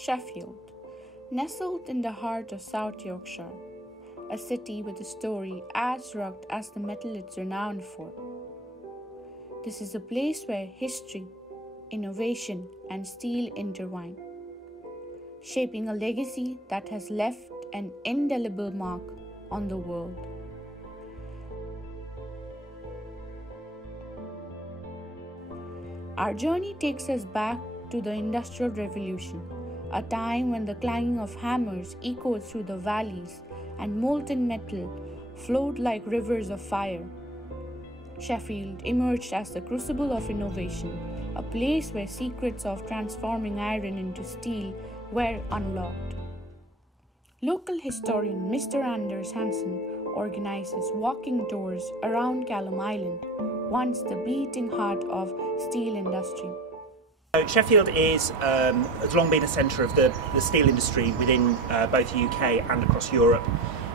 Sheffield, nestled in the heart of South Yorkshire, a city with a story as rugged as the metal it's renowned for. This is a place where history, innovation, and steel intertwine, shaping a legacy that has left an indelible mark on the world. Our journey takes us back to the Industrial Revolution, a time when the clanging of hammers echoed through the valleys and molten metal flowed like rivers of fire. Sheffield emerged as the crucible of innovation, a place where secrets of transforming iron into steel were unlocked. Local historian Mr. Anders Hansen organizes walking tours around Callum Island, once the beating heart of steel industry. Sheffield has long been a centre of the steel industry within both the UK and across Europe,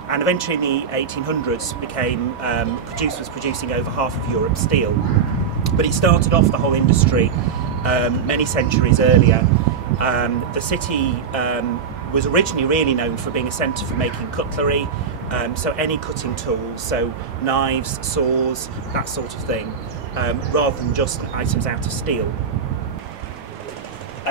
and eventually in the 1800s was producing over half of Europe's steel. But it started off the whole industry many centuries earlier. The city was originally really known for being a centre for making cutlery, so any cutting tools, so knives, saws, that sort of thing, rather than just items out of steel.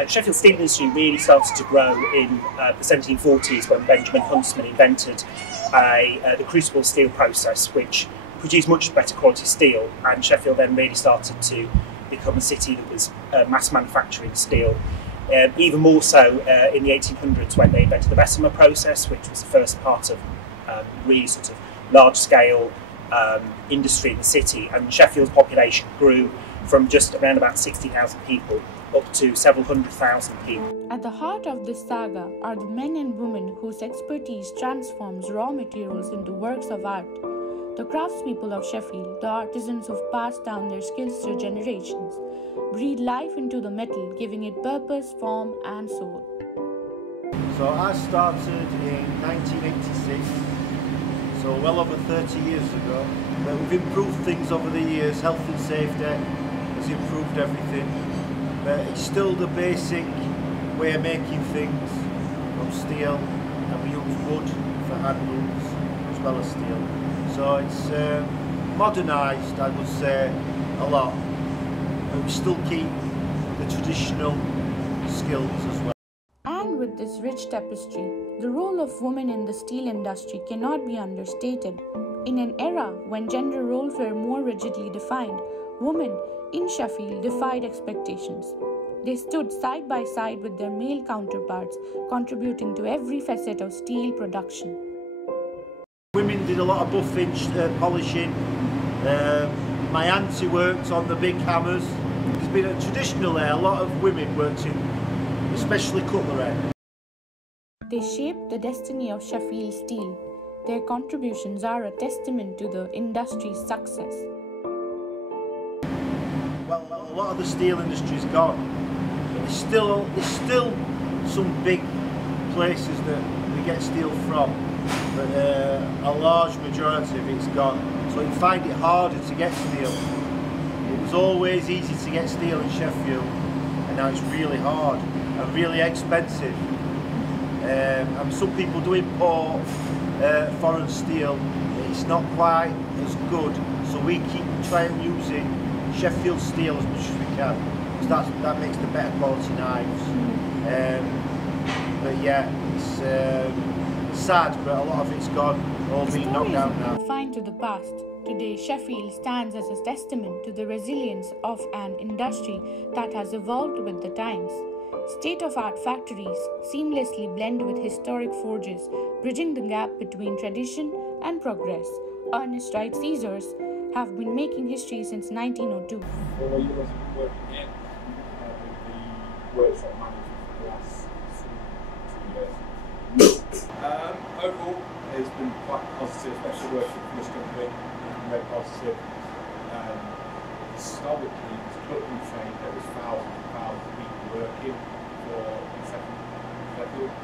Sheffield's steel industry really started to grow in the 1740s when Benjamin Huntsman invented the crucible steel process, which produced much better quality steel, and Sheffield then really started to become a city that was mass manufacturing steel. Even more so in the 1800s when they invented the Bessemer process, which was the first part of really sort of large-scale industry in the city, and Sheffield's population grew from just around about 60,000 people up to several hundred thousand people. At the heart of this saga are the men and women whose expertise transforms raw materials into works of art. The craftspeople of Sheffield, the artisans who've passed down their skills through generations, breathe life into the metal, giving it purpose, form, and soul. So I started in 1986, so well over 30 years ago. But we've improved things over the years. Health and safety has improved everything. But it's still the basic way of making things from steel, and we use wood for handles as well as steel. So it's modernised, I would say, a lot, but we still keep the traditional skills as well. And with this rich tapestry, the role of women in the steel industry cannot be understated. In an era when gender roles were more rigidly defined, women in Sheffield defied expectations. They stood side by side with their male counterparts, contributing to every facet of steel production. Women did a lot of buffing, polishing. My auntie worked on the big hammers. There's been traditionally a lot of women worked in, especially cutlery. They shaped the destiny of Sheffield Steel. Their contributions are a testament to the industry's success. Well, a lot of the steel industry is gone. There's still some big places that we get steel from, but a large majority of it's gone. So you find it harder to get steel. It was always easy to get steel in Sheffield, and now it's really hard and really expensive. And some people do import foreign steel. It's not quite as good, so we keep trying using Sheffield steel as much as we can, because that makes the better quality knives. But yeah, it's sad, but a lot of it's gone, all being knocked out now. Confined to the past, today Sheffield stands as a testament to the resilience of an industry that has evolved with the times. State-of-art factories seamlessly blend with historic forges, bridging the gap between tradition and progress. Ernest Wright Caesars have been making history since 1902. Well, you guys have been working in the workshop management for the last 2 years. Overall, it's been quite positive, especially working for this company. Very positive. Historically, it was cutting train. There was thousands and thousands of people working for Sheffield.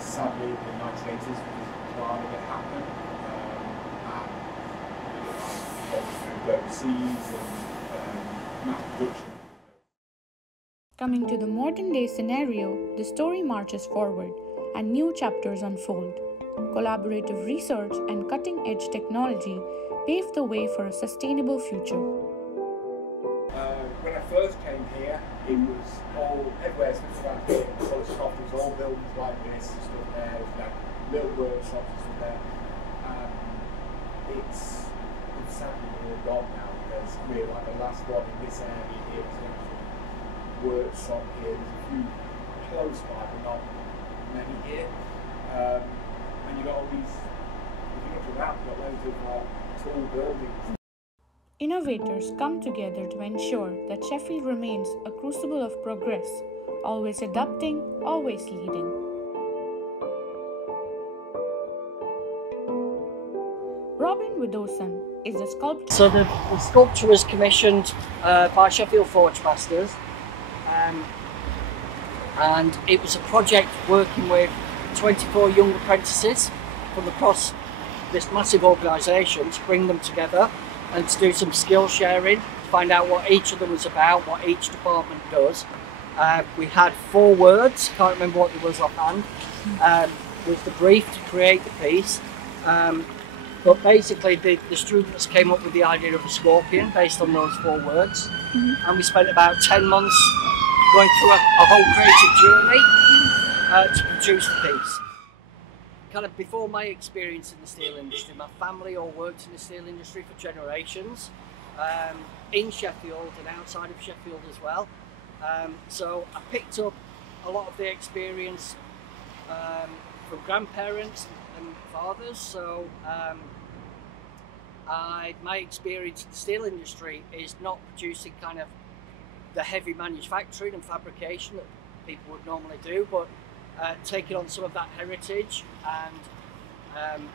Sadly, in the 1980s, because of planning it happened, and overseas and mass production. Coming to the modern day scenario, the story marches forward and new chapters unfold. Collaborative research and cutting edge technology pave the way for a sustainable future. When I first came here, it was all everywhere, especially around here, it was all buildings like this and stuff there, little workshops and stuff there. It's sadly really gone now, because we're like the last one in this area here. There's an actual workshop here, there's a few close by, but not many here. And you've got all these, if you look around, you've got loads of tall buildings. Innovators come together to ensure that Sheffield remains a crucible of progress, always adapting, always leading. Robin Widdowson is a sculptor. So the sculpture was commissioned by Sheffield Forge Masters, and it was a project working with 24 young apprentices from across this massive organisation to bring them together and to do some skill sharing, to find out what each of them was about, what each department does. We had 4 words, can't remember what it was offhand, was the brief to create the piece. But basically the students came up with the idea of a scorpion based on those 4 words. And we spent about 10 months going through a whole creative journey to produce the piece. Kind of before my experience in the steel industry, my family all worked in the steel industry for generations, in Sheffield and outside of Sheffield as well. So I picked up a lot of the experience from grandparents and fathers. So my experience in the steel industry is not producing kind of the heavy manufacturing and fabrication that people would normally do, but taking on some of that heritage and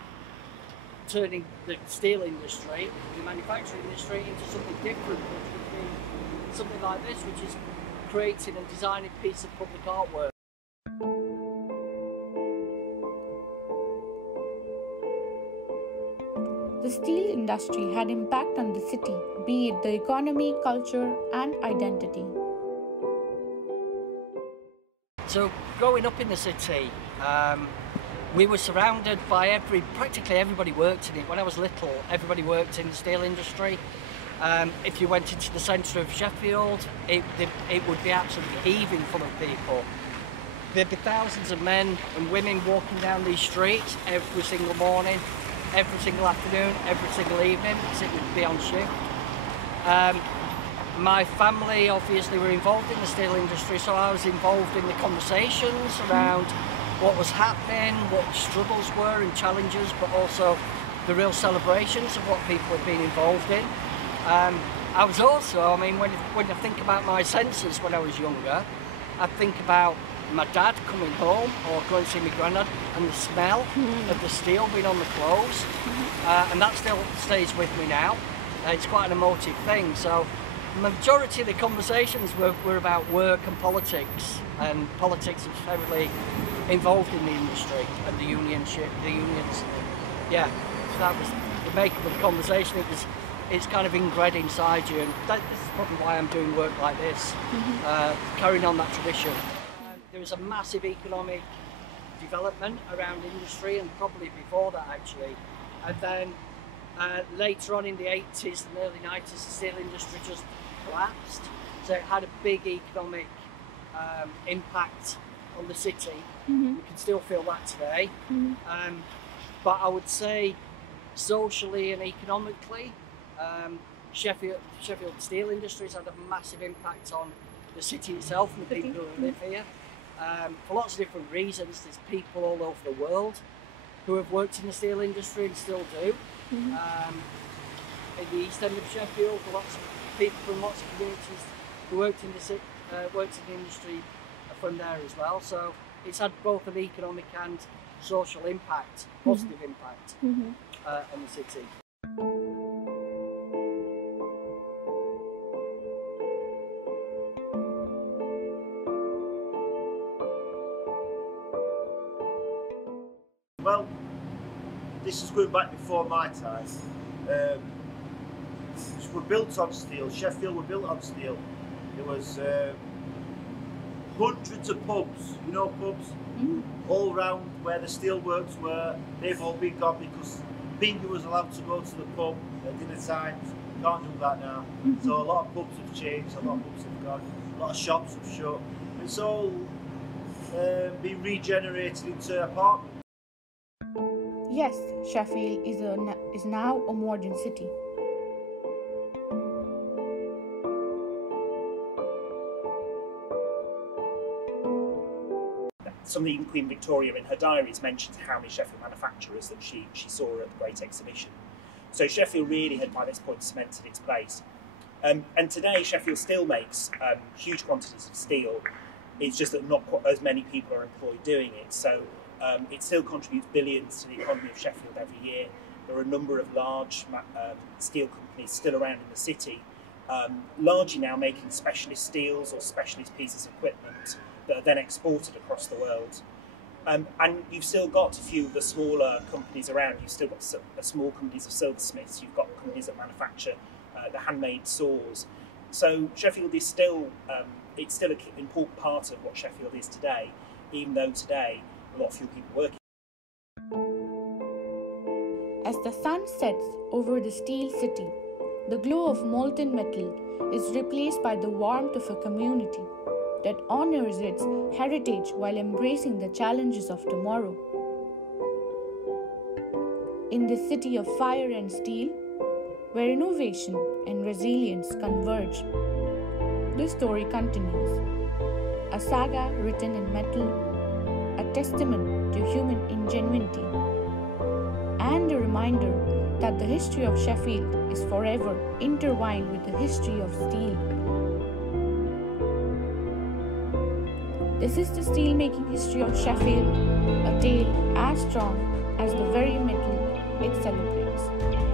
turning the steel industry, the manufacturing industry, into something different, which would be something like this, which is creating and designing a piece of public artwork. The steel industry had impact on the city, be it the economy, culture, and identity. So growing up in the city, we were surrounded by practically everybody worked in it. When I was little, everybody worked in the steel industry. If you went into the centre of Sheffield, it would be absolutely heaving full of people. There'd be thousands of men and women walking down these streets every single morning, every single afternoon, every single evening, because it would be on shift. My family obviously were involved in the steel industry, so I was involved in the conversations around what was happening, what the struggles were and challenges, but also the real celebrations of what people had been involved in. I was also, I mean, when I think about my senses when I was younger, I think about my dad coming home or going to see my granddad and the smell of the steel being on the clothes, and that still stays with me now. It's quite an emotive thing. So the majority of the conversations were about work and politics is heavily involved in the industry and the unions. Yeah, so that was the makeup of the conversation. It's kind of inbred inside you, and this is probably why I'm doing work like this, carrying on that tradition. There was a massive economic development around industry, and probably before that actually, and then later on in the 80s and early 90s, the steel industry just collapsed, so it had a big economic impact on the city. You can still feel that today, but I would say socially and economically, Sheffield steel industry has had a massive impact on the city itself and the people who live here, for lots of different reasons. There's people all over the world who have worked in the steel industry and still do. In the east end of Sheffield, lots of people from lots of communities who worked in the industry are from there as well. So it's had both an economic and social impact, positive impact on the city. Well, this is going back before my time. We're built on steel. Sheffield were built on steel. It was hundreds of pubs, you know, pubs all round where the steelworks were. They've all been gone because Bingo was allowed to go to the pub at dinner times. Can't do that now. So a lot of pubs have changed, a lot of pubs have gone, a lot of shops have shut. It's all been regenerated into apartments. Yes, Sheffield is now a modern city. Something Queen Victoria in her diaries mentions how many Sheffield manufacturers that she saw at the Great Exhibition. So Sheffield really had by this point cemented its place. And today Sheffield still makes huge quantities of steel. It's just that not quite as many people are employed doing it. So it still contributes billions to the economy of Sheffield every year. There are a number of large steel companies still around in the city, largely now making specialist steels or specialist pieces of equipment that are then exported across the world. And you've still got a few of the smaller companies around. You've still got small companies of silversmiths. You've got companies that manufacture the handmade saws. So Sheffield is still, it's still an important part of what Sheffield is today, even though today a lot fewer people work. As the sun sets over the steel city, the glow of molten metal is replaced by the warmth of a community that honors its heritage while embracing the challenges of tomorrow. In this city of fire and steel, where innovation and resilience converge, this story continues. A saga written in metal, a testament to human ingenuity, and a reminder that the history of Sheffield is forever intertwined with the history of steel. This is the steelmaking history of Sheffield, a tale as strong as the very metal it celebrates.